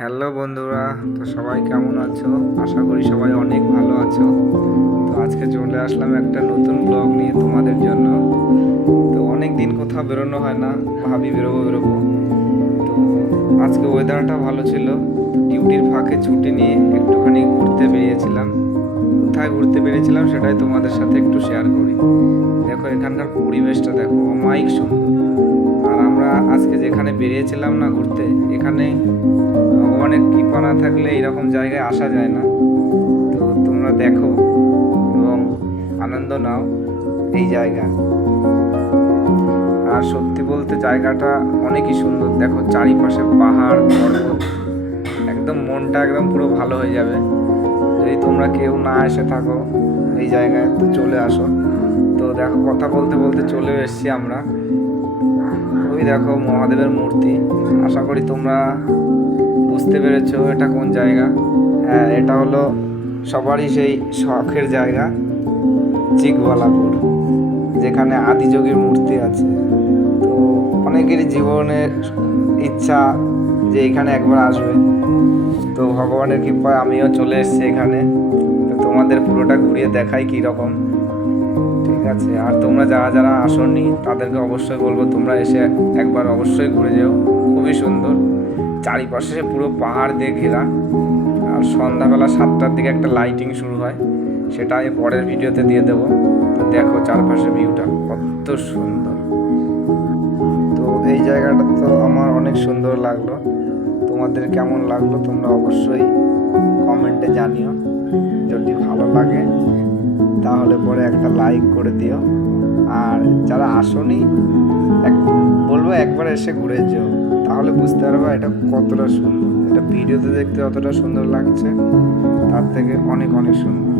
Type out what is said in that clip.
Hello বন্ধুরা, তো সবাই কেমন আছো? আশা করি সবাই অনেক ভালো আছো। তো আজকে চলে আসলাম একটা নতুন ব্লগ নিয়ে তোমাদের জন্য। তো অনেক দিন কোথাও বেরোনো হয় না, ভাবি বেরোবো। তো আজকে ওয়েদারটা ভালো ছিল, ডিউটির ফাঁকে ছুটি নিয়ে একটুখানি ঘুরতে বেরিয়েছিলাম। কোথায় ঘুরতে বেরিয়েছিলাম সেটাই তোমাদের সাথে একটু শেয়ার করি। দেখো এখানকার পরিবেশটা দেখো, অমায়িক সুন্দর। আর আমরা আজকে যেখানে বেরিয়েছিলাম না ঘুরতে, এখানে ভগবানের কৃপা না থাকলে এরকম জায়গায় আসা যায় না। তো তোমরা দেখো এবং আনন্দ নাও এই জায়গা। আর সত্যি বলতে জায়গাটা অনেকই সুন্দর। দেখো চারিপাশে পাহাড় পর্বত, একদম মনটা একদম পুরো ভালো হয়ে যাবে। যদি তোমরা কেউ না এসে থাকো এই জায়গায়, তো চলে আসো। তো দেখো কথা বলতে বলতে চলেও এসছি আমরা। ওই দেখো মহাদেবের মূর্তি। আশা করি তোমরা বুঝতে পেরেছো এটা কোন জায়গা। হ্যাঁ, এটা হলো সবারই সেই শখের জায়গা, চিকবালাপুর, যেখানে আদিযোগীর মূর্তি আছে। তো অনেকেরই জীবনের ইচ্ছা যে এখানে একবার আসবে। তো ভগবানের কৃপায় আমিও চলে এসেছি এখানে। তো তোমাদের পুরোটা ঘুরিয়ে দেখাই কীরকম, ঠিক আছে? আর তোমরা যারা যারা আসোনি তাদেরকে অবশ্যই বলবো তোমরা এসে একবার অবশ্যই ঘুরে যেও। খুবই সুন্দর, চারিপাশে পুরো পাহাড় দিয়ে ঘেরা। আর সন্ধ্যাবেলা 7টার দিকে একটা লাইটিং শুরু হয়, সেটা আমি পরের ভিডিওতে দিয়ে দেবো। তো দেখো চারপাশে ভিউটা কত সুন্দর। তো এই জায়গাটা তো আমার অনেক সুন্দর লাগলো। তোমাদের কেমন লাগলো তোমরা অবশ্যই কমেন্টে জানিও। যদি ভালো লাগে তাহলে পরে একটা লাইক করে দিও। আর যারা আসোনি বলবো একবার এসে ঘুরে যেও, তাহলে বুঝতে পারবে এটা কতটা সুন্দর। এটা ভিডিওতে দেখতে যতটা সুন্দর লাগছে তার থেকে অনেক অনেক সুন্দর।